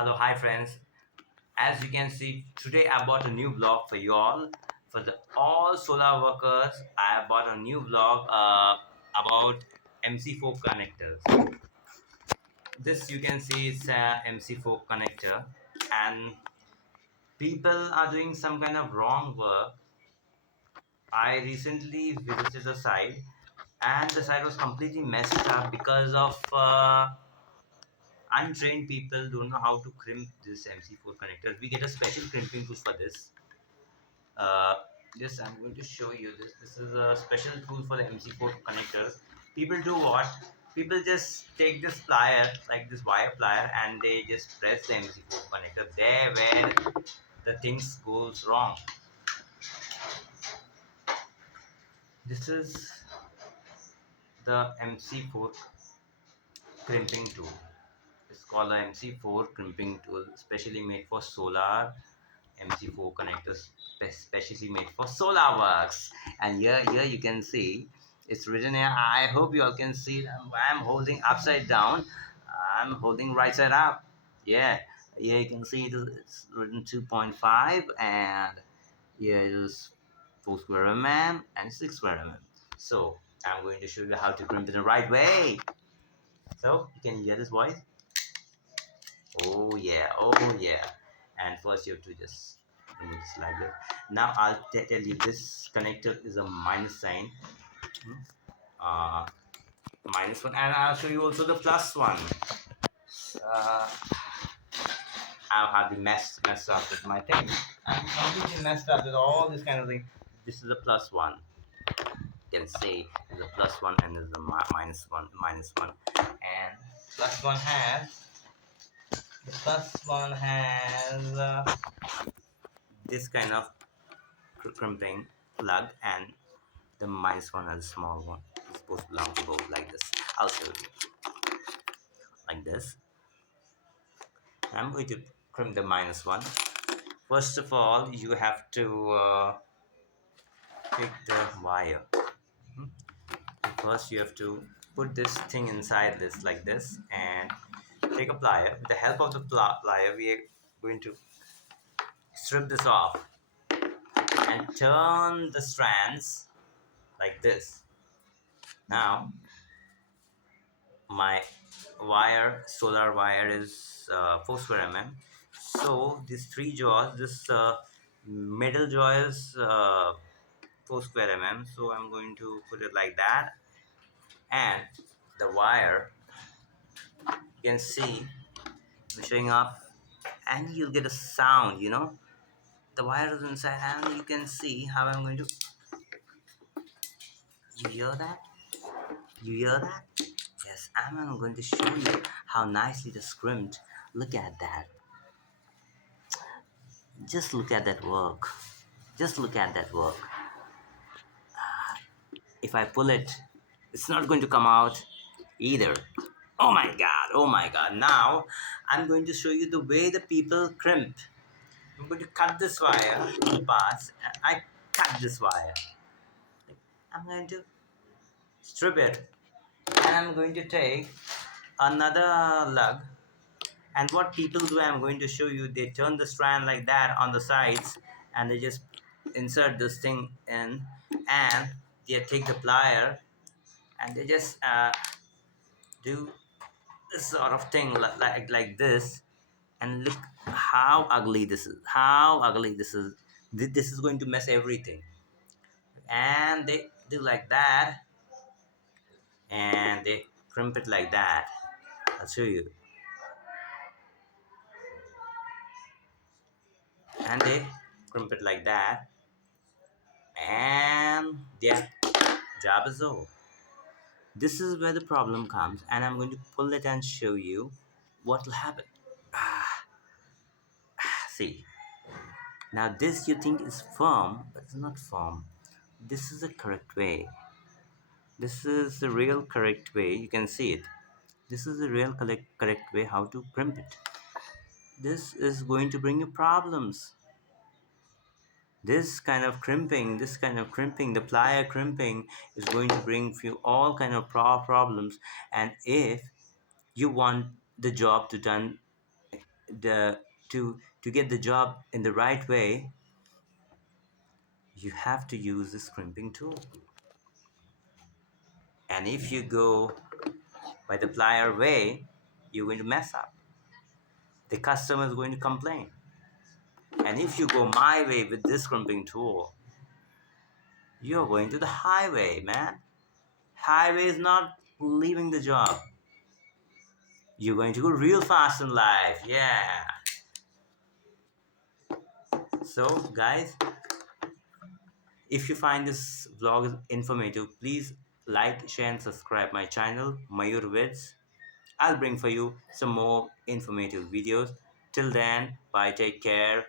Hello, hi friends. As you can see, today I bought a new vlog for you all. For the all solar workers, I bought a new vlog about MC4 connectors. This you can see is a MC4 connector, and people are doing some kind of wrong work. I recently visited the site, and the site was completely messed up because of untrained people don't know how to crimp this MC4 connector. We get a special crimping tool for this. Uh, this I'm going to show you this. This is a special tool for the MC4 connectors. People do what? People just take this plier, like this wire plier, and they just press the MC4 connector there where the things goes wrong. This is the MC4 crimping tool. It's called the MC4 crimping tool, specially made for solar MC4 connectors, specially made for solar works. And here you can see it's written here. I hope you all can see it. I'm holding upside down. I'm holding right side up. Yeah, here you can see it's written 2.5, and here it is 4 square mm and 6 square mm. So I'm going to show you how to crimp it the right way. So you can hear this voice. Oh yeah, oh yeah. And first you have to just slide it. Now I'll tell you this connector is a minus sign. Hmm, Uh, minus one, and I'll show you also the plus one. Uh, I'll have the messed up with my thing. I'm completely messed up with all this kind of thing. This is a plus one. You can say there's a plus one and there's a minus one, and plus one has the plus one has this kind of crimping plug, and the minus one and the small one is supposed to belong to both, like this. I'll show you like this. I'm going to crimp the minus one. First of all, you have to take the wire. Mhm. First you have to put this thing inside this, like this, and take a plier. With the help of the plier, we are going to strip this off and turn the strands like this. Now my solar wire is 4 square mm. So these three jaws, this middle jaw is 4 square mm. So I'm going to put it like that, and the wire, you can see showing up, and you'll get a sound. The wire is inside, and you can see how I'm going to. You hear that? You hear that? Yes, I'm going to show you how nicely the crimped. Look at that. Just look at that work. Just look at that work. If I pull it, it's not going to come out either. Oh my god, oh my god. Now I'm going to show you the way the people crimp. I'm going to cut this wire in parts, and I cut this wire. I'm going to strip it, and I'm going to take another lug. And what people do, I'm going to show you, they turn the strand like that on the sides, and they just insert this thing in, and they take the plier, and they just do this sort of thing, like this. And look how ugly this is, how ugly this is. This is going to mess everything. And they do like that, and they crimp it like that. I'll show you. And they crimp it like that, and their job is over. This is where the problem comes, and I'm going to pull it and show you what will happen. See, now this you think is firm, but it's not firm. This is the correct way. This is the real correct way. You can see it. This is the real correct way how to crimp it. This is going to bring you problems. This kind of crimping, the plier crimping, is going to bring you all kind of problems. And if you want the job to done the to get the job in the right way, you have to use this crimping tool. And if you go by the plier way, you're going to mess up. The customer is going to complain. And if you go my way with this crimping tool, you're going to the highway, man. Highway is not leaving the job. You're going to go real fast in life. Yeah. So, guys, if you find this vlog informative, please like, share, and subscribe my channel, Mayur Vids. I'll bring for you some more informative videos. Till then, bye, take care.